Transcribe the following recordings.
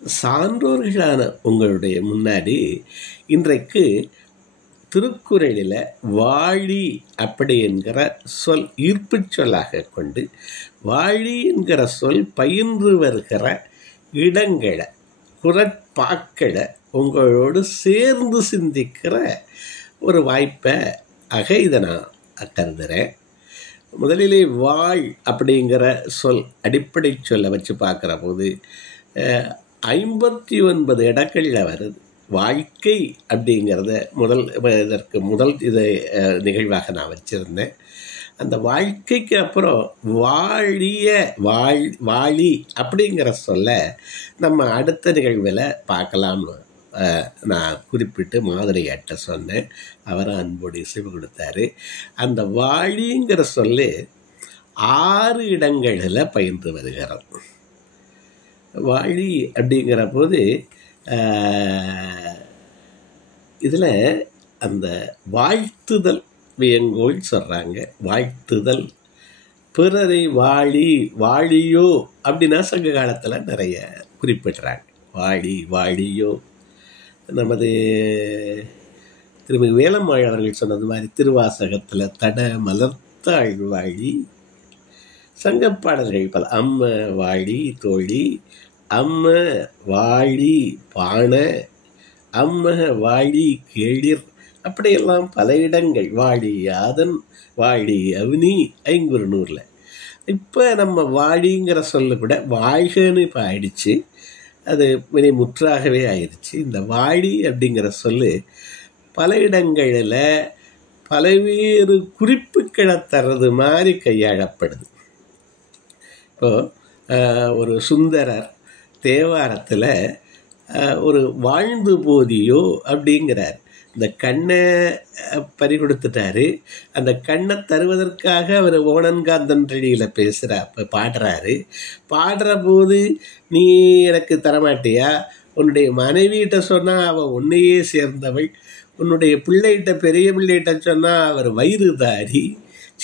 சான்றோர்களான உங்களுடைய முன்னாடி இன்றைக்கு திருக்குறளில் வாழி அப்படி என்கிற சொல் ஈர்ப்பு சொல்லாக கொண்டு வாழி என்கிற சொல் பயின்று வருகிற இடங்களை குறட்பாக்களை உங்களோடு சேர்ந்து சிந்திக்கிற ஒரு வாய்ப்பை இதை நான் கருதுகிறேன். முதலிலே வாழ் அப்படிங்கிற சொல் அடிப்படை சொல்லை வச்சு பார்க்குற போது 59 இடங்களில் வருது. வாழ்க்கை அப்படிங்கிறத முதல் இதை நிகழ்வாக நான் வச்சுருந்தேன். அந்த வாழ்க்கைக்கு அப்புறம் வாழி அப்படிங்கிற சொல்ல நம்ம அடுத்த நிகழ்வில் பார்க்கலாம்னு நான் குறிப்பிட்டு மாதிரியாட்ட சொன்னேன். அவரை அன்போடு இசைவு கொடுத்தாரு. அந்த வாழிங்கிற சொல்லு 6 இடங்களில் பயின்று வருகிறோம். வாழி அப்படிங்கிற போது இதில் அந்த வாழ்த்துதல் வியங்கோள் சொல்கிறாங்க. வாழ்த்துதல், பிறரை வாழியோ அப்படின்னா சங்க காலத்தில் நிறைய குறிப்பிடுறாங்க. வாழியோ. நமது திருமதி வேலம்மாள் அவர்கள் சொன்னது மாதிரி திருவாசகத்தில் தட மலர்த்தாள் வாழி, சங்கப்பாடல்கள் பல அம்ம வாழி தோழி, அம்ம வாழி பானை, அம்ம வாழி கேளிர், அப்படியெல்லாம் பல இடங்கள். வாழி யாதன், வாழி அவனி, ஐங்குறுநூறில். இப்போ நம்ம வாழிங்கிற சொல்ல கூட வாழ்கன்னு இப்போ ஆயிடுச்சு. அது வினை முற்றாகவே ஆயிடுச்சு. இந்த வாழி அப்படிங்கிற சொல்லு பல இடங்களில் பல்வேறு குறிப்புகளை தர்றது மாதிரி கையாளப்படுது. இப்போது ஒரு சுந்தரர் தேவாரத்தில் ஒரு வாழ்ந்து போதியோ அப்படிங்கிறார். இந்த கண்ணை பறி கொடுத்துட்டாரு. அந்த கண்ணை தருவதற்காக அவர் ஓணன்காந்தன் ரெடியில் பாடுறாரு. பாடுற போது நீ எனக்கு தரமாட்டியா, உன்னுடைய மனைவியிட்ட சொன்னால் அவள் உன்னையே சேர்ந்தவள், உன்னுடைய பிள்ளைகிட்ட பெரிய பிள்ளைகிட்ட சொன்னால் அவர் வயிறுதாரி,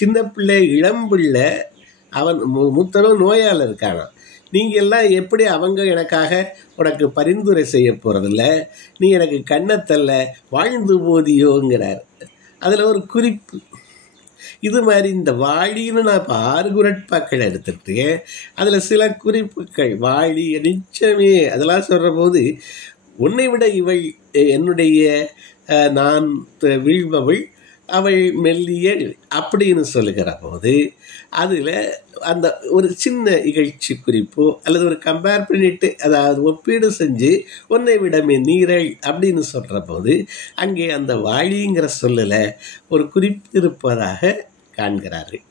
சின்ன பிள்ளை இளம்பிள்ளை, அவன் மூத்தனும் நோயால் இருக்கானான். நீங்கள் எல்லாம் எப்படி அவங்க எனக்காக உனக்கு பரிந்துரை செய்ய போகிறதில்ல, நீ எனக்கு கண்ணத்தல்ல வாழ்ந்து போதியோங்கிறார். அதில் ஒரு குறிப்பு. இது மாதிரி இந்த வாழின்னு நான் இப்போ 6 குறட்பாக்கள் எடுத்துருக்கேன். அதில் சில குறிப்புகள் வாழி நிச்சயமே அதெல்லாம் சொல்கிற போது உன்னை விட இவள் என்னுடைய நான் வீழ்பவள், அவள் மெல்லிய அப்படின்னு சொல்லுகிற போது அதில் அந்த ஒரு சின்ன இகழ்ச்சி குறிப்போ அல்லது ஒரு கம்பேர் பண்ணிட்டு, அதாவது ஒப்பீடு செஞ்சு உன்னை விடமே நீரள் அப்படின்னு சொல்கிற போது அங்கே அந்த வாழிங்கிற சொல்லில் ஒரு குறிப்பு இருப்பதாக காண்கிறார்கள்.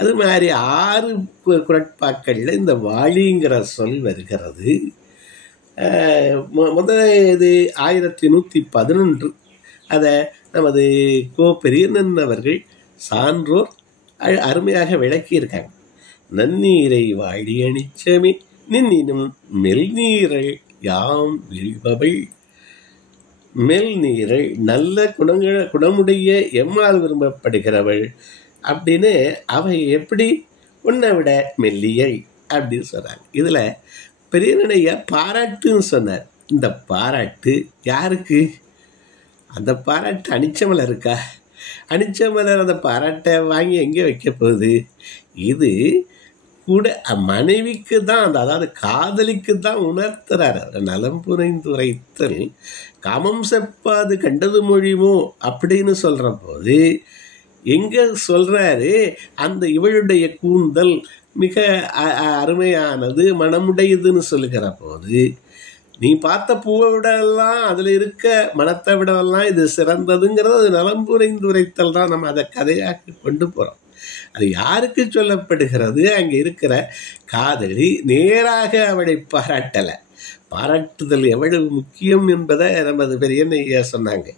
அது மாதிரி 6 குறட்பாக்களில் இந்த வாழிங்கிற சொல் வருகிறது. முதல் இது 1111. அதை நமது கோ பெரியண்ணன் அவர்கள் சான்றோர் அருமையாக விளக்கியிருக்காங்க. நன்னீரை வாழி அணிச்சமே நின்னினும் மெல்நீரை யாம் வீழ்பவள். மெல்நீரை நல்ல குணமுடைய எம்மால் விரும்பப்படுகிறவள் அப்படின்னு அவை எப்படி உன்னை விட மெல்லியை அப்படின்னு சொன்னாங்க. இதில் பெரியனைய பாராட்டுன்னு சொன்னார். இந்த பாராட்டு யாருக்கு? அந்த பாராட்டு அனிச்சமலர் இருக்கா? அனிச்சமலர் அந்த பாராட்டை வாங்கி எங்கே வைக்க போகுது? இது கூட மனைவிக்கு தான், அதாவது காதலிக்கு தான் உணர்த்துறார். நலம் புனைந்துரைத்தல் காமம் செப்பாது கண்டது மொழிமோ அப்படின்னு சொல்கிற போது எங்கே சொல்கிறாரு? அந்த இவளுடைய கூந்தல் மிக அருமையானது, மனமுடையதுன்னு சொல்லுகிற போது நீ பார்த்த பூவை விடலாம், அதில் இருக்க மனத்தை விடலாம் இது சிறந்ததுங்கிறது அது நலம்புரைந்துரைத்தல் தான். நம்ம அதை கதையாக கொண்டு போகிறோம். அது யாருக்கு சொல்லப்படுகிறது? அங்கே இருக்கிற காதலி நேராக அவளை பாராட்டலை. பாராட்டுதல் எவ்வளவு முக்கியம் என்பதை நமது பெரியண்ண சொன்னாங்க.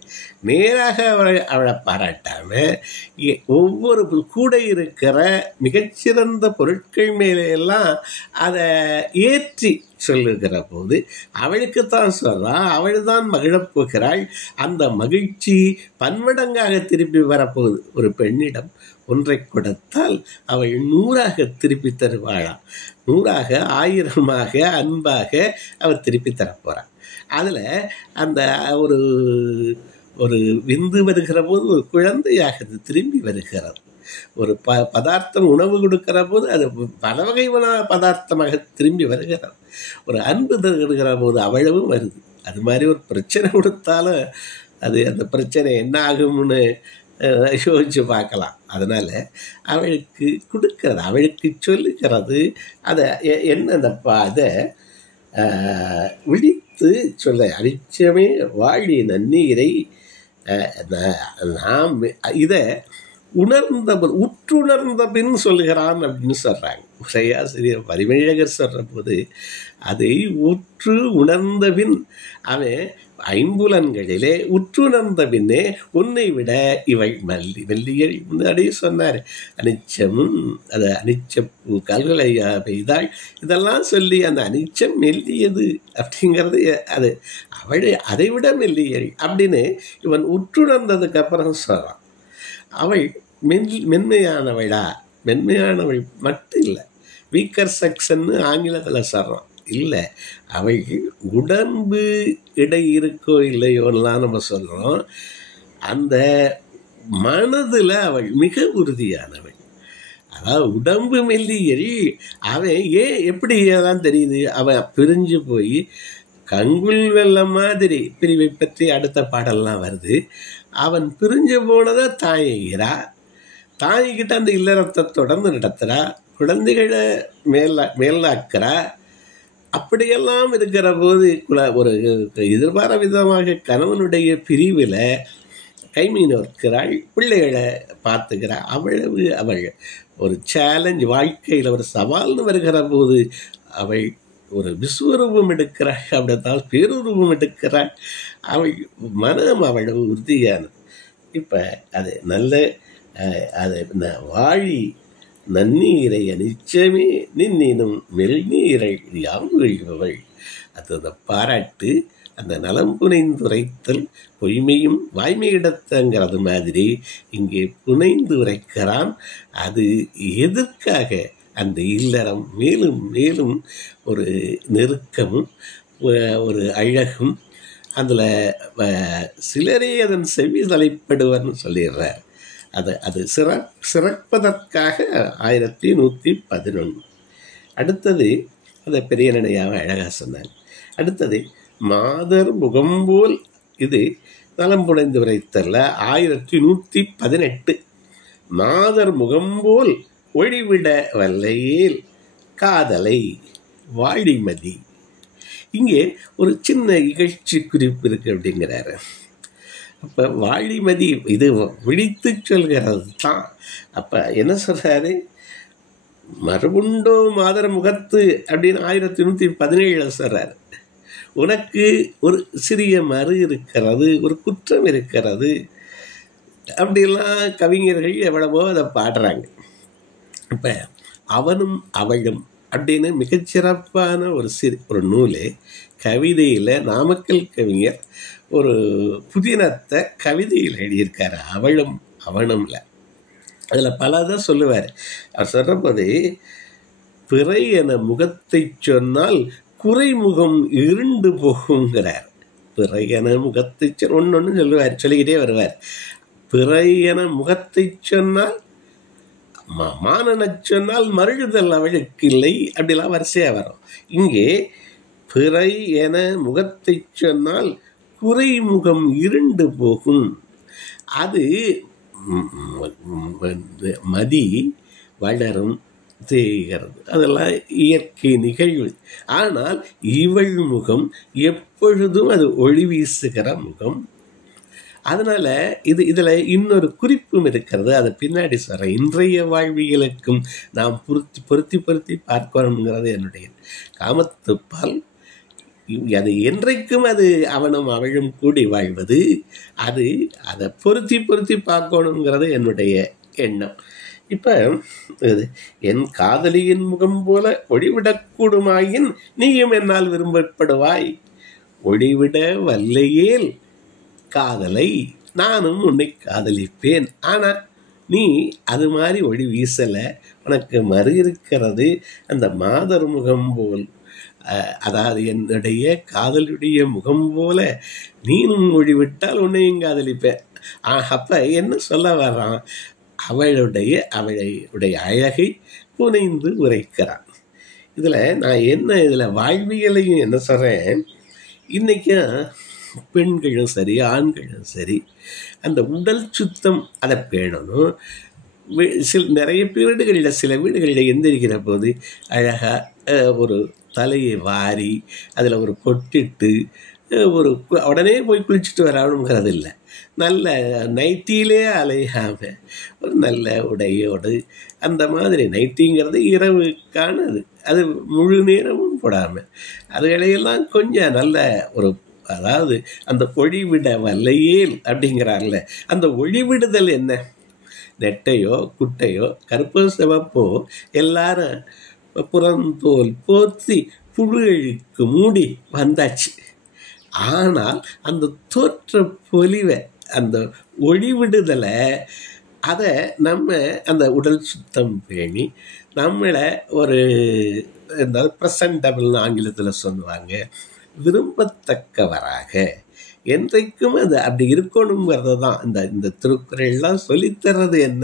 நேராக அவளை பாராட்டாமல் ஒவ்வொரு கூட இருக்கிற மிகச்சிறந்த பொருட்கள் மேலையெல்லாம் அதை ஏற்றி சொல்லுகிற போது அவளுக்குத்தான் சொல்கிறான், அவள் தான் மகிழப் போகிறாள். அந்த மகிழ்ச்சி பன்மடங்காக திருப்பி வரப்போகுது. ஒரு பெண்ணிடம் ஒன்றை கொடுத்தால் அவள் 100ஆக திருப்பி தருவாளாம். 100ஆக 1000மாக அன்பாக அவர் திருப்பி தரப்போகிறார். அதில் அந்த ஒரு ஒரு விந்து வருகிற போது ஒரு குழந்தையாக அது திரும்பி வருகிறது. ஒரு பதார்த்தம் உணவு கொடுக்கிற போது அது பல வகை பதார்த்தமாக திரும்பி வருகிறது. ஒரு அன்பு தருகிற போது அவ்வளவும் வருது. அது மாதிரி ஒரு பிரச்சனை கொடுத்தாலும் அது அந்த பிரச்சனை என்ன ஆகும்னு யோசிச்சு பார்க்கலாம். அதனால் அவளுக்கு கொடுக்கறது, அவளுக்கு சொல்லுகிறது, அதை என்ன அந்த அதை விழித்து சொல்ல அனிச்சமே வாழி நன்னீரை நாம் இதை உணர்ந்த உற்றுணர்ந்த பின் சொல்லுகிறான் அப்படின்னு சொல்கிறாங்க. உரையாசிரியர் பரிமேழகர் சொல்கிற போது அதை உற்று உணர்ந்த பின் அவன் ஐம்புலன்களிலே உற்றுணர்ந்த பின்னே உன்னை விட இவள் மெல்லிய முன்னாடியே சொன்னார். அனிச்சமும் அது அனிச்சப்பூ கல்களையா பெய்தாள் இதெல்லாம் சொல்லி அந்த அனிச்சம் மெல்லியது அப்படிங்கிறது அது அவள் அதை விட மெல்லியல் அப்படின்னு இவன் உற்றுணர்ந்ததுக்கு அப்புறம் சொல்கிறான். அவள் மென்மையானவளா? மென்மையானவள் மட்டும் இல்லை, வீக்கர் செக்ஷன்னு ஆங்கிலத்தில் சொல்கிறான். இல்லை, அவள் உடம்பு இடை இருக்கோ இல்லையோன்னெலாம் நம்ம சொல்கிறோம். அந்த மனதில் அவள் மிக உறுதியானவள். அதாவது உடம்பு மெல்லியல். அவன் எப்படி தான் தெரியுது? அவன் பிரிஞ்சு போய் கங்குல் வெள்ளம் மாதிரி பிரிவை பற்றி அடுத்த பாடல்லாம் வருது. அவன் பிரிஞ்சு போனதை தாயிக்கிறா, தாய்கிட்ட அந்த இல்லறத்தை தொடர்ந்து நடத்துகிறா, குழந்தைகளை மேலாக்கிறா. அப்படியெல்லாம் இருக்கிற போது ஒரு எதிர்பார விதமாக கணவனுடைய பிரிவில் கைமீனோர்க்கிறாள், பிள்ளைகளை பார்த்துக்கிறாள். அவ்வளவு அவள் ஒரு சேலஞ்ச், வாழ்க்கையில் ஒரு சவால்னு வருகிற போது அவள் ஒரு விஸ்வரூபம் எடுக்கிறாள், அப்படித்தான் பேருருவம் எடுக்கிறாள். அவள் மனம் அவ்வளவு உறுதியானது. இப்போ அது நல்ல அது வாழி நன்னீரை அனிச்சமே நின்னும் மெல்நீரை யாழ்வள். அது அந்த பாராட்டு, அந்த நலம் புனைந்துரைத்தல், பொய்மையும் வாய்மையிடத்தங்கிறது மாதிரி இங்கே புனைந்து உரைக்கிறான். அது எதற்காக? அந்த இல்லறம் மேலும் மேலும் ஒரு நெருக்கமும் ஒரு அழகும், அதில் சிலரே அதன் செவி தலைப்படுவர்னு சொல்லிடுறார். அது சிறப்பதற்காக 1111. அடுத்தது அதை பெரிய நினையாவை அழகாக சொன்னாங்க. அடுத்தது மாதர் முகம்போல், இது நலம் புனைந்து உரைத்தல்ல 1118. மாதர் முகம்போல் ஒளிவிட வல்லையேல் காதலை வாழிமதி. இங்கே ஒரு சின்ன இகழ்ச்சி குறிப்பு இருக்கு அப்படிங்கிறாரு. அப்போ வாழிமதி இது விழித்து சொல்கிறது தான். அப்போ என்ன சொல்கிறாரு? மறுபுண்டோ மாதர் முகத்து அப்படின்னு 1117 சொல்கிறார். உனக்கு ஒரு சிறிய மறு இருக்கிறது, ஒரு குற்றம் இருக்கிறது, அப்படிலாம் கவிஞர்கள் எவ்வளவோ அதை பாடுறாங்க. இப்போ அவனும் அவளும் அப்படின்னு மிகச்சிறப்பான ஒரு நூலே கவிதையில் நாமக்கல் கவிஞர் ஒரு புதினத்தை கவிதையில் எழுதியிருக்காரு. அவளும் அவனும்ல அதில் பல தான் சொல்லுவார். அவர் சொல்கிறபோது பிறை என முகத்தை சொன்னால் குறைமுகம் இருண்டு போகுங்கிறார். பிறை என முகத்தை ஒன்று சொல்லுவார், சொல்லிக்கிட்டே வருவார். பிறை என முகத்தை சொன்னால் மானனச் சொன்னால் மருழுதல் அவளுக்கு இல்லை, அப்படிலாம் வரிசையாக வரும். இங்கே பிறை என முகத்தை சொன்னால் குறைமுகம் இருண்டு போகும். அது மதி வளரும், தேய்கிறது, அதெல்லாம் இயற்கை நிகழ்வு. ஆனால் இவள் முகம் எப்பொழுதும் அது ஒளி வீசுகிற முகம். அதனால் இதில் இன்னொரு குறிப்பும் இருக்கிறது, அதை பின்னாடி சொல்கிறேன். இன்றைய வாழ்வியலுக்கும் நாம் பொருத்தி பார்க்கணுங்கிறது என்னுடைய காமத்துப்பால். அது என்றைக்கும் அது அவனும் அவளும் கூடி வாழ்வது, அதை பொருத்தி பார்க்கணுங்கிறது என்னுடைய எண்ணம். இப்போ என் காதலியின் முகம் போல ஒளிவிடக்கூடுமாயின் நீயும் என்னால் விரும்பப்படுவாய். ஒளிவிட வல்லையேல் காதலை நானும் உன்னை காதலிப்பேன். ஆனால் நீ அது மாதிரி ஒளி வீசலை, உனக்கு மறு இருக்கிறது அந்த மாதர் முகம் போல், அதாவது என்னுடைய காதலுடைய முகம் போல நீனும் ஒளிவிட்டால் உன்னையும் காதலிப்பேன். அப்ப என்ன சொல்ல வர்றான்? அவளுடைய அழகை புனைந்து உரைக்கிறான். இதில் நான் இதில் வாழ்வியலையும் என்ன சொல்கிறேன், இன்றைக்கும் பெண்களும் சரி ஆண்களும் சரி அந்த உடல் சுத்தம் அதை பேணணும். நிறைய வீடுகளில் சில வீடுகளில் எந்திரிக்கிற போது அழகாக ஒரு தலையை வாரி அதில் ஒரு பொட்டிட்டு உடனே போய் குளிச்சுட்டு வரணுங்கிறது இல்லை. நல்ல நைட்டியிலே அலையாமல் ஒரு நல்ல உடையோடு, அந்த மாதிரி நைட்டிங்கிறது இரவுக்கானது, அது முழு நேரமும் போடாமல் அதுகளையெல்லாம் கொஞ்சம் நல்ல ஒரு, அதாவது அந்த ஒளிவிட வல்லையேல் அப்படிங்கிறார்ல, அந்த ஒளிவிடுதல் என்ன? நெட்டையோ குட்டையோ கருப்போ சிவப்போ எல்லாரும் புறந்தோல் போர்த்தி புழுகளுக்கு மூடி வந்தாச்சு. ஆனால் அந்த தோற்ற பொலிவை, அந்த ஒளிவிடுதலை, அதை நம்ம அந்த உடல் சுத்தம் பேணி நம்மளை ஒரு ப்ரெசன்டபிள்னு ஆங்கிலத்தில் சொல்லுவாங்க, விரும்பத்தக்கவராக என்றைக்கும் அது அப்படி இருக்கணுங்கிறது தான் இந்த திருக்குறள்லாம் சொல்லித்தர்றது. என்ன?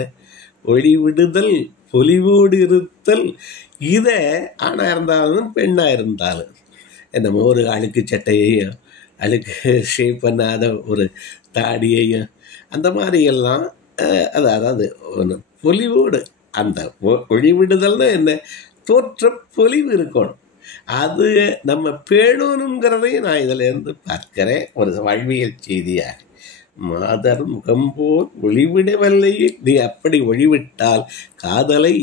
ஒளிவிடுதல், பொலிவோடு இருத்தல். இதை ஆணாக இருந்தாலும் பெண்ணாக இருந்தாலும், என்னமோ ஒரு அழுக்கு சட்டையையும் அழுக்கு ஷேப் பண்ணாத ஒரு தாடியையும் அந்த மாதிரியெல்லாம், அதாவது பொலிவோடு, அந்த ஒளிவிடுதல்னா என்ன? தோற்ற பொலிவு இருக்கணும். அது நம்ம பேணணுங்கிறதையும் நான் இதில் இருந்து பார்க்கிறேன் ஒரு வாழ்வியல் செய்தியாக. மாதர் முகம்போல் ஒளிவிடவில்லையே, நீ அப்படி ஒளிவிட்டால் காதலை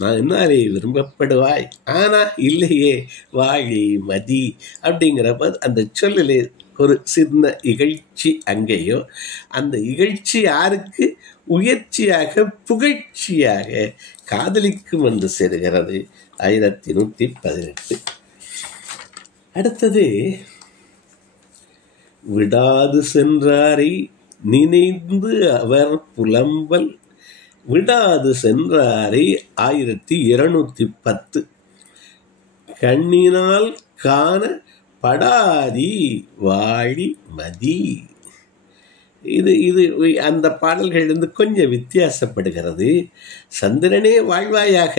நான் என்னாலே விரும்பப்படுவாய், ஆனால் இல்லையே வாழி மதி அப்படிங்கிறப்ப அந்த சொல்லிலே ஒரு சின்ன இகழ்ச்சி அங்கேயோ, அந்த இகழ்ச்சி யாருக்கு? உயர்ச்சியாக புகழ்ச்சியாக காதலிக்கும் என்று சேருகிறது. 1118. அடுத்தது, விடாது சென்றாரை நினைந்து அவர் புலம்பல். விடாது சென்றாரை 1210. கண்ணினால் காண படாதி வாழி மதி. இது அந்த பாடல்கள் வந்து கொஞ்சம் வித்தியாசப்படுகிறது. சந்திரனே வாழ்வாயாக,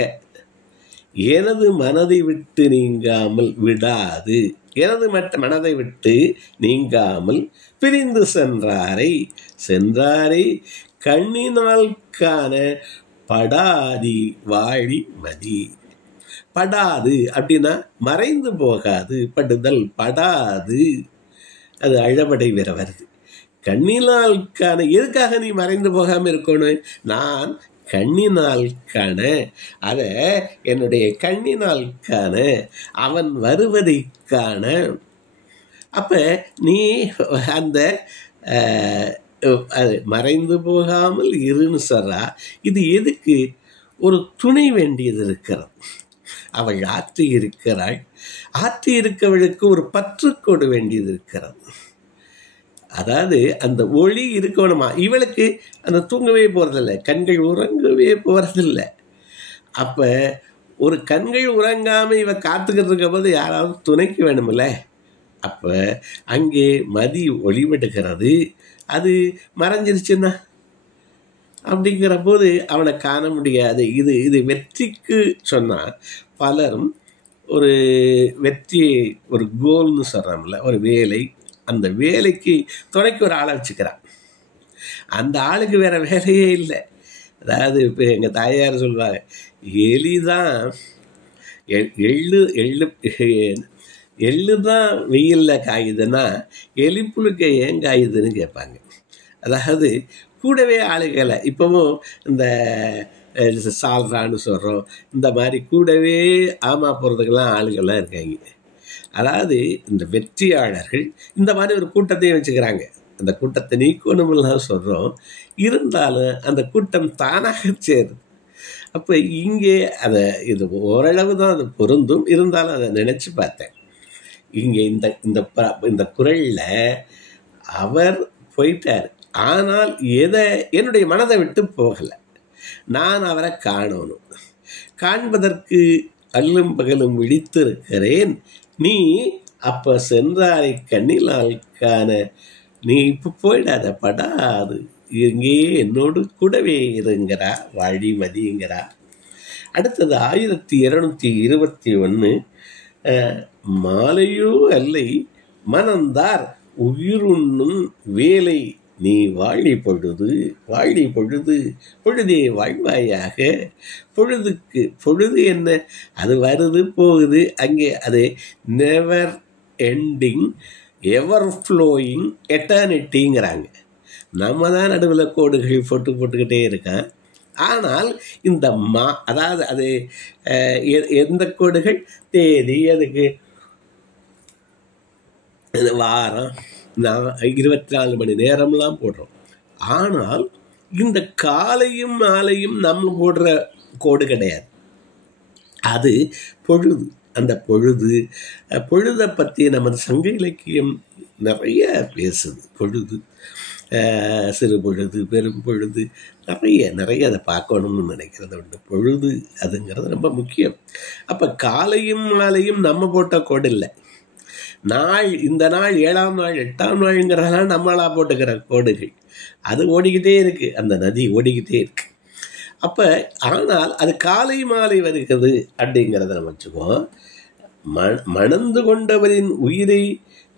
எனது மனதை விட்டு நீங்காமல் விடாது, எனது மனதை விட்டு நீங்காமல் பிரிந்து சென்றாரை கண்ணினால் காண படாதி வாழி மதி. படாது அப்படின்னா மறைந்து போகாது, படுதல் படாது, அது அழவடை வேற வருது. கண்ணினால் காண, எதுக்காக நீ மறைந்து போகாமல் இருக்கணும்? நான் கண்ணினால் காண, அத என்னுடைய கண்ணினால் காண, அவன் வருவதை காண. அப்ப நீ அந்த மறைந்து போகாமல் இருன்னு சொல்றா. இது எதுக்கு? ஒரு துணை வேண்டியது இருக்கிறது. அவள் ஆற்றி இருக்கிறாள், ஆற்றி இருக்கவளுக்கு ஒரு பற்றுக்கோடு வேண்டியது இருக்கிறது. அதாவது அந்த ஒளி இருக்கணுமா, இவளுக்கு அந்த தூங்கவே போகிறதில்ல, கண்கள் உறங்கவே போகிறதில்ல. அப்போ ஒரு கண்கள் உறங்காமல் இவ காத்துக்கிட்டு இருக்க போது யாராவது துணைக்கு வேணுமில்ல. அப்போ அங்கே மதி ஒளிவிடுகிறது. அது மறைஞ்சிருச்சுன்னா அப்படிங்கிற போது அவனை காண முடியாது. இது வெற்றிக்கு சொன்னால் பலரும் ஒரு வெற்றியை ஒரு கோல்னு சொல்கிறாங்கல்ல, ஒரு வேலை, அந்த வேலைக்கு துணைக்கு ஒரு ஆளை வச்சுக்கிறான். அந்த ஆளுக்கு வேற வேலையே இல்லை. அதாவது இப்போ எங்கள் தாயார் சொல்லுவாங்க, எலிதான் எள்ளு தான் வெயிலில் காயுதுன்னா எலிப்புழுக்க ஏன் காயுதுன்னு கேட்பாங்க. அதாவது கூடவே ஆளுகளை, இப்போவும் இந்த சால்றான்னு சொல்கிறோம், இந்த மாதிரி கூடவே ஆமா போகிறதுக்கெல்லாம் ஆளுகள்லாம் இருக்காங்க. அதாவது இந்த வெற்றியாளர்கள் இந்த மாதிரி ஒரு கூட்டத்தையும் வச்சுக்கிறாங்க. அந்த கூட்டத்தை நீக்கணும்லாம் சொல்கிறோம், இருந்தாலும் அந்த கூட்டம் தானாக சேருது. அப்போ இங்கே அதை இது ஓரளவு தான் அது பொருந்தும், இருந்தாலும் அதை நினச்சி பார்த்தேன். இங்கே இந்த குறளில் அவர் போயிட்டார், ஆனால் என்னுடைய மனதை விட்டு போகலை. நான் அவரை காணணும். காண்பதற்கு அல்லும் பகலும் விழித்திருக்கிறேன். நீ அப்போ சென்றாரை கண்ணிலால் காண நீ இப்போ போயிடாத, படாது, இங்கே என்னோடு கூடவே இருங்கிறா வாழிமதிங்கிறா. அடுத்தது 1221. மாலையோ அல்லை மனந்தார் உயிருண்ணும் வேலை நீ வாழி பொழுது வாழி பொழுது பொழுதே வாழ்வாயாக. பொழுதுக்கு பொழுது என்ன, அது வருது போகுது, அங்கே அது நெவர் எண்டிங் எவர் ஃப்ளோயிங் எட்டர்னிட்டிங்கிறாங்க. நம்ம தான் நடுவில் கோடுகள் போட்டுக்கிட்டே இருக்கான். ஆனால் இந்த அதாவது அது எந்த கோடுகள், தேதி, அதுக்கு வாரம், 24 மணி நேரம்லாம் போடுறோம். ஆனால் இந்த காலையும் மாலையும் நம்ம போடுற கோடு கிடையாது, அது பொழுது. அந்த பொழுதை பற்றி நமது சங்க இலக்கியம் நிறைய பேசுது. பொழுது, சிறு பொழுது, பெரும் பொழுது, நிறைய அதை பார்க்கணும்னு நினைக்கிறது உண்டு. பொழுது அதுங்கிறது ரொம்ப முக்கியம். அப்போ காலையும் மாலையும் நம்ம போட்ட கோடு இல்லை. நாள், இந்த நாள் 7ஆம் நாள் 8ஆம் நாளுங்கிறதெல்லாம் நம்மளாக போட்டுக்கிற கோடுகள். அது ஓடிக்கிட்டே இருக்குது, அந்த நதி ஓடிக்கிட்டே இருக்கு. அப்போ ஆனால் அது காலை மாலை வருகிறது அப்படிங்கிறத நம்ம வச்சுக்குவோம். மணந்து கொண்டவரின் உயிரை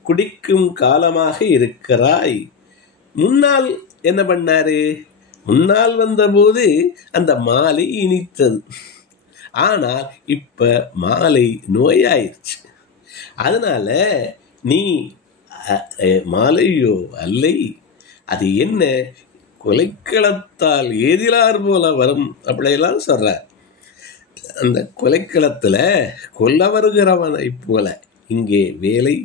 குடிக்கும் காலமாக இருக்கிறாய். முன்னால் என்ன பண்ணாரு, முன்னால் வந்தபோது அந்த மாலை இனித்தது. ஆனால் இப்போ மாலை நோயாயிருச்சு. அதனால நீ மாலையோ அல்லை, அது என்ன, கொலைக்களத்தால் ஏதிலார் போல வரும் அப்படியெல்லாம் சொல்ற. அந்த கொலைக்களத்தில் கொல்ல வருகிறவனை போல இங்கே வேலை,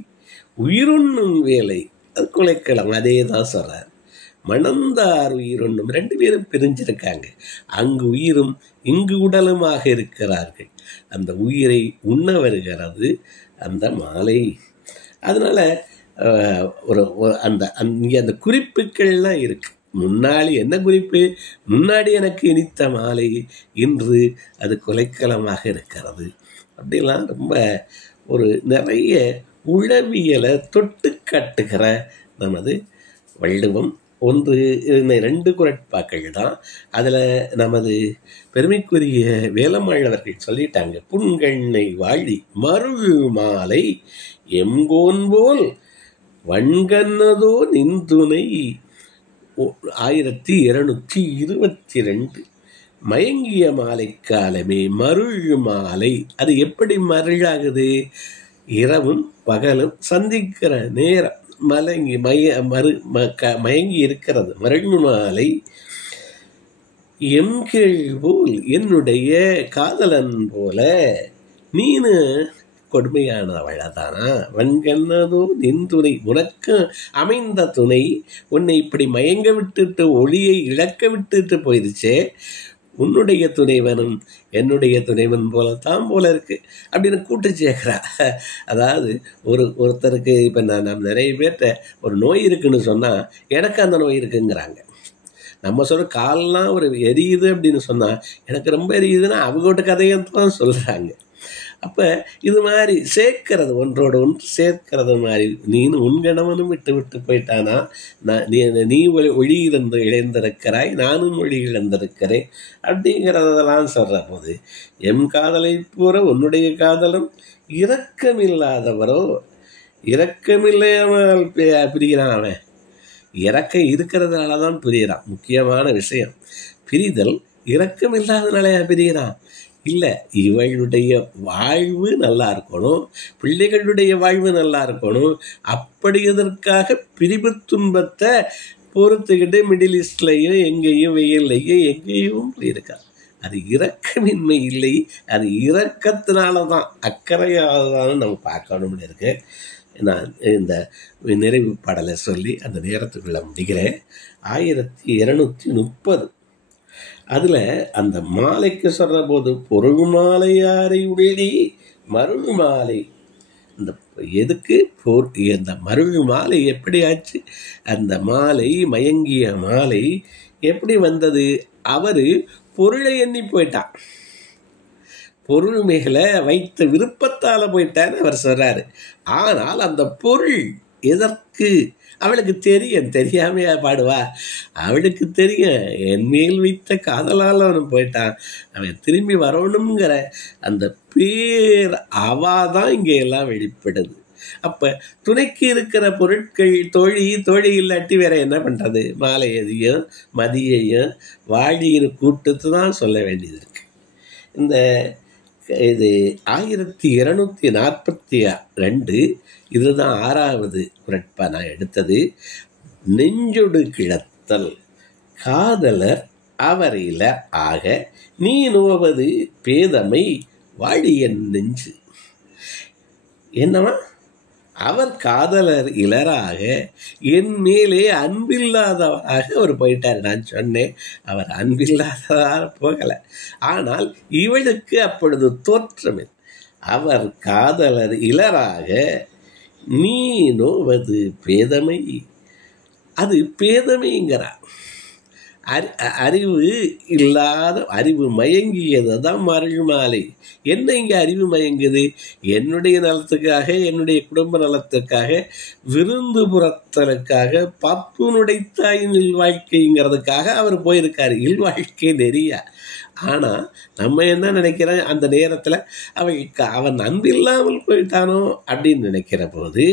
உயிருண்ணும் வேலை, அது கொலைக்களம். அதே தான் சொல்றார். மணந்தார் உயிருண்ணும், 2 பேரும் பிரிஞ்சிருக்காங்க. அங்கு உயிரும் இங்கு உடலுமாக இருக்கிறார்கள். அந்த உயிரை உண்ண வருகிறது அந்த மாலை. அதனால இங்கே அந்த குறிப்புகள்லாம் இருக்கு. முன்னாடி என்ன குறிப்பு, முன்னாடி எனக்கு இனித்த மாலை, இன்று அது கொலைக்களமாக இருக்கிறது. அப்படிலாம் ரொம்ப ஒரு நிறைய உளவியலை தொட்டு காட்டுகிற நமது வள்ளுவம். 2 குறட்பாக்கள் தான். அதில் நமது பெருமைக்குரிய வேலம்மாள் அவர்கள் சொல்லிட்டாங்க. புன்கண்ணை வாழி மருகு மாலை எம்கோன் போல் வன்கண்ணதோ நின்துணை. 1222. மயங்கிய மாலை காலமே மருள் மாலை. அது எப்படி மருளாகுது, இரவும் பகலும் சந்திக்கிற நேரம் மயங்கி இருக்கிறது மருள் மாலை. எம்கேள் போல், என்னுடைய காதலன் போல நீனு கொடுமையானவளதானா. வன்கண்ணதோ நின் துணை, உனக்கு அமைந்த துணை உன்னை இப்படி மயங்க விட்டுட்டு ஒளியை இழக்க விட்டுட்டு போயிடுச்சே, உன்னுடைய துணைவனும் என்னுடைய துணைவன் போலத்தான் போல இருக்கு அப்படின்னு கூட்டு சேர்க்கிறா. அதாவது ஒருத்தருக்கு இப்போ நம்ம நிறைய பேர்கிட்ட ஒரு நோய் இருக்குன்னு சொன்னால் எனக்கு அந்த நோய் இருக்குங்கிறாங்க. நம்ம சொல்கிற கால்லாம் ஒரு எரியுது அப்படின்னு சொன்னால் எனக்கு ரொம்ப எரியுதுன்னா அவங்கோட்ட கதையை தான் சொல்கிறாங்க. அப்போ இது மாதிரி சேர்க்கிறது, ஒன்றோடு ஒன்று சேர்க்கிறது மாதிரி. நீனும் உன்கணவனும் விட்டு போயிட்டானா, நீ ஒளி இழந்திருக்கிறாய், நானும் ஒளி இழந்திருக்கிறேன் அப்படிங்கிறதெல்லாம் சொல்கிற போது, எம் காதலை பூரா உன்னுடைய காதலும் இரக்கமில்லாதவரோ, இரக்கமில்லாமல் பிரிகிறான் அவன். இறக்கம் இருக்கிறதுனால தான் பிரிகிறான். முக்கியமான விஷயம், பிரிதல் இரக்கம் இல்லாதனால பிரிகிறான் இல்லை. இவளுடைய வாழ்வு நல்லா இருக்கணும், பிள்ளைகளுடைய வாழ்வு நல்லா இருக்கணும். அப்படி எதற்காக பிரிவு துன்பத்தை பொறுத்துக்கிட்டு மிடில் ஈஸ்ட்லையும் எங்கேயும் வெயில்லையும் எங்கேயும் போயிருக்கா. அது இரக்கமின்மை இல்லை, அது இரக்கத்தினால தான், அக்கறையாக தான் நம்ம பார்க்கணும்னு இருக்கு. நான் இந்த நிறைவு பாடலை சொல்லி அந்த நேரத்துக்குள்ள முடிகிறேன். 1230. அதில் அந்த மாலைக்கு சொல்கிற போது பொருள் மாலையாரை உள்ளி மருள் மாலை. இந்த எதுக்கு இந்த மருள் மாலை எப்படி ஆச்சு, அந்த மாலை மயங்கிய மாலை எப்படி வந்தது, அவர் பொருளை எண்ணி போயிட்டான், பொருள் மேல வைத்த விருப்பத்தால போயிட்டான்னு அவர் சொல்றாரு. ஆனால் அந்த பொருள் எதற்கு அவளுக்கு தெரியும், தெரியாமையா பாடுவா? அவளுக்கு தெரியும், என் மேல் வைத்த காதலால் அவன் போயிட்டான், அவன் திரும்பி வரணுங்கிற அந்த பேர் அவாதான் இங்கே எல்லாம் வெளிப்படுது. அப்ப துணைக்கு இருக்கிற பொருட்கள் தோழி இல்லாட்டி வேற என்ன பண்றது? மாலையதையும் மதியையும் வாழியின் கூட்டத்தை தான் சொல்ல வேண்டியது இருக்கு. இது 1242, இதுதான் 6வது குறட்பா நான் எடுத்தது. நெஞ்சொடு கிளத்தல் காதலர் அவரில ஆக நீ நுவது பேதமை வாழியன் நெஞ்சு. என்னவா? அவர் காதலர் இலராக என் மேலே அன்பில்லாதவராக அவர் போயிட்டார். நான் சொன்னேன், அவர் அன்பில்லாததாக போகலை, ஆனால் இவளுக்கு அப்பொழுது தோற்றமே. அவர் காதலர் இலராக நீ நோவது பேதமை. அது பேதமைங்கிறார். அறிவு இல்லாத, அறிவு மயங்கியது தான் மருள் மாலை. என்ன இங்கே அறிவு மயங்குது? என்னுடைய நலத்துக்காக, என்னுடைய குடும்ப நலத்துக்காக, விருந்து புறத்தலுக்காக, பப்புனுடைய தாயின் இல்வாழ்க்கைங்கிறதுக்காக அவர் போயிருக்காரு. இல்வாழ்க்கை நெறியா. ஆனால் நம்ம என்ன நினைக்கிறோம், அந்த நேரத்தில் அவன் அன்பில்லாமல் போயிட்டானோ அப்படின்னு நினைக்கிற போது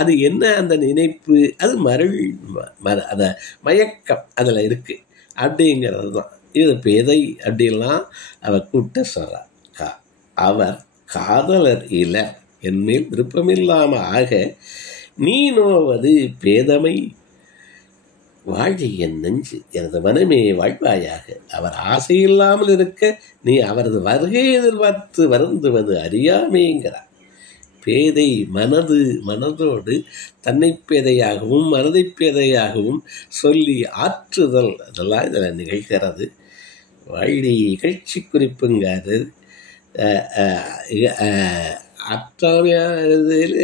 அது என்ன அந்த நினைப்பு? அது மருள், அந்த மயக்கம் அதில் இருக்கு அப்படிங்கிறது தான். இது பேதை அப்படின்லாம் அவர் கூட்ட சொல்றார். அவர் காதலர் இல என்மேல் விருப்பமில்லாம ஆக நீ நோவது பேதமை வாழி என் நெஞ்சு, எனது மனமே வாழ்வாயாக. அவர் ஆசையில்லாமல் இருக்க நீ அவரது வருகையை எதிர்பார்த்து வருந்துவது அறியாமேங்கிறார். பேதை மனதோடு தன்னை பேதையாகவும் மனதை பேதையாகவும் சொல்லி ஆற்றுதல், அதெல்லாம் இதில் நிகழ்கிறது. வழி இகழ்ச்சி குறிப்புங்காது அற்றாமையில்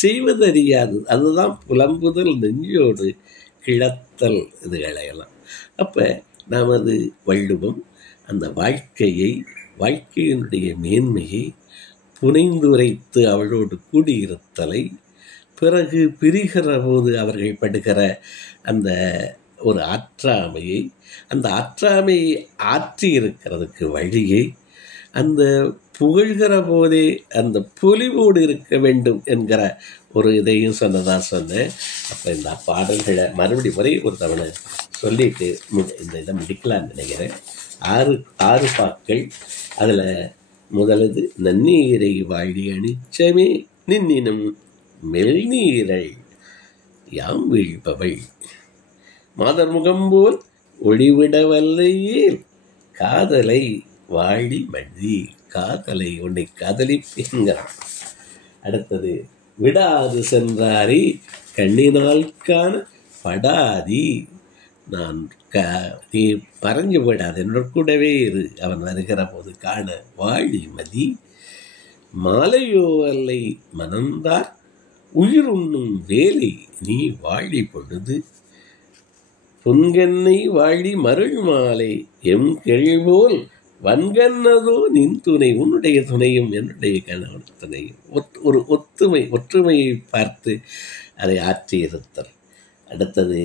செய்வதறியாது, அதுதான் புலம்புதல் நெஞ்சோடு கிளத்தல். இதுகளையெல்லாம் அப்போ நமது வள்ளுவம் அந்த வாழ்க்கையினுடைய மேன்மையை புனைந்துரைத்து அவளோடு கூடியிருத்தலை, பிறகு பிரிகிற போது அவர்கள் படுகிற அந்த ஒரு ஆற்றாமையை, அந்த ஆற்றாமையை ஆற்றி இருக்கிறதுக்கு வழியை, அந்த புகழ்கிற போதே அந்த பொலிவோடு இருக்க வேண்டும் என்கிற ஒரு இதையும் சொன்னேன். அப்போ இந்த பாடல்களை மறுபடி முறை ஒரு தவணை சொல்லிட்டு இந்த இதை முடிக்கலான்னு நினைக்கிறேன். 6 பாக்கள். அதில் முதலது நன்னீரை வாழி அணிச்சமே நின்னினும் மெல்நீரை யாம் வீழ்பவள் மாதர் முகம்போல் ஒளிவிட வல்லையேல் காதலை வாழி மழி. காதலை உன்னை காதலிப்பேங்கிறான். அடுத்தது விடாது சென்றாரி கண்ணினால் காண படாதி. நீ மறைஞ்சு போயிடாது, என்னோட கூடவே இரு, அவன் வருகிற போது காண வாழி மதி. மாலையோ அல்லை மனந்தார் உயிர் உண்ணும் வேலை நீ வாழி பொழுது. புன்கண்ணை வாழி மருள் மாலை எம் கெழிபோல் வன்கண்ணதோ நின் துணை. உன்னுடைய துணையும் என்னுடைய கணவன் துணையும் ஒரு ஒற்றுமையை பார்த்து அதை ஆற்றியிருத்தல். அடுத்தது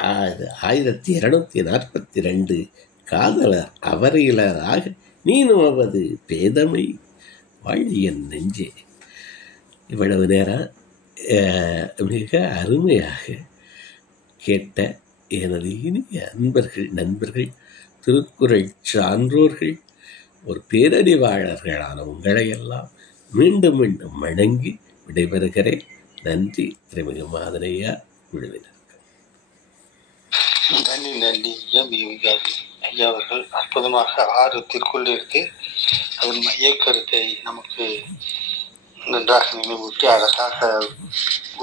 1242 காதலர் அவரிலராக நீ நோவது பேதமை வாழியன் நெஞ்சே. இவ்வளவு நேரம் மிக அருமையாக கேட்ட எனது இனிய நண்பர்கள், திருக்குறள் சான்றோர்கள், ஒரு பேரறிவாளர்களான உங்களையெல்லாம் மீண்டும் வணங்கி விடைபெறுகிறேன். நன்றி. திருமிகு மாதனையா குழுவினர். நன்றி. ஐயா அவர்கள் அற்புதமாக 6 திருக்குறள் இருக்கு, அதன் மைய கருத்தை நமக்கு நன்றாக நினைவூட்டி அழகாக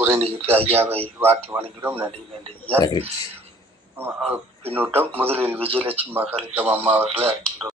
உரை நிகழ்த்தி ஐயாவை வாழ்த்து வணங்குகிறோம். நன்றி ஐயா. பின்னூட்டம். முதலில் விஜயலட்சுமி மகாலிங்கம் அம்மா அவர்களை அழைக்கின்றோம்.